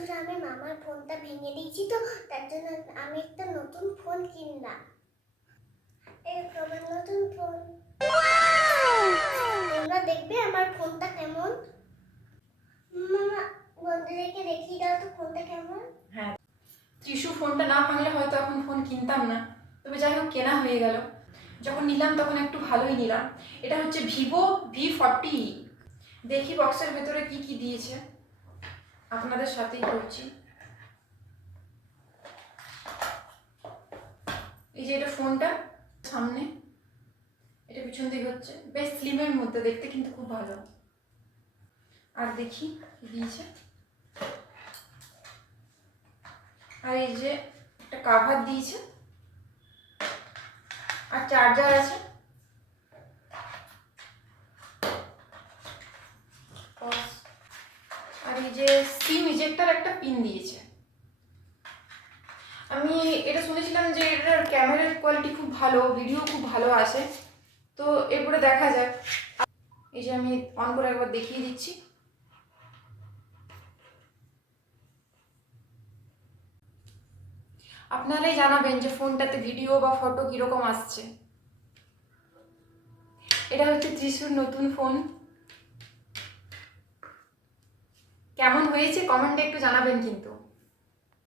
বন্ধুরা, আমি মামার ফোনটা ভেঙে দিয়েছি, তো তার জন্য আমি একটা নতুন ফোন কিনলাম। এরকম আমার নতুন ফোন। তোমরা দেখবে আমার ফোনটা কেমন। মামা, বন্ধুদেরকে দেখিয়ে দাও তো ফোনটা কেমন। হ্যাঁ, ত্রিশু ফোনটা না ভাঙলে হয়তো এখন ফোন কিনতাম না, তবে যাই হোক কেনা হয়ে গেল। যখন নিলাম তখন একটু ভালোই নিলাম। এটা হচ্ছে ভিভো V40। দেখি বক্সের ভেতরে কি কি দিয়েছে, আপনাদের সাথেই করছি। এই যে এটা ফোনটা সামনে, এটা পিছন দিকে হচ্ছে, বেশ স্লিমের মধ্যে, দেখতে কিন্তু খুব ভালো। আর দেখি কি দিয়েছে। আর এই যে একটা কাভার দিয়েছে, আর চার্জার আছে। আর এই যে সিম ইজেক্টার একটা পিন দিয়েছে। আমি এটা শুনেছিলাম যে এটার ক্যামেরার কোয়ালিটি খুব ভালো, ভিডিও খুব ভালো আসে, তো এরপরে দেখা যাক। এই যে আমি অন করে একবার দেখিয়ে দিচ্ছি। আপনারাই জানাবেন যে ফোনটাতে ভিডিও বা ফটো কীরকম আসছে। এটা হচ্ছে ত্রিশুর নতুন ফোন। কেমন হয়েছে কমেন্টে একটু জানাবেন কিন্তু।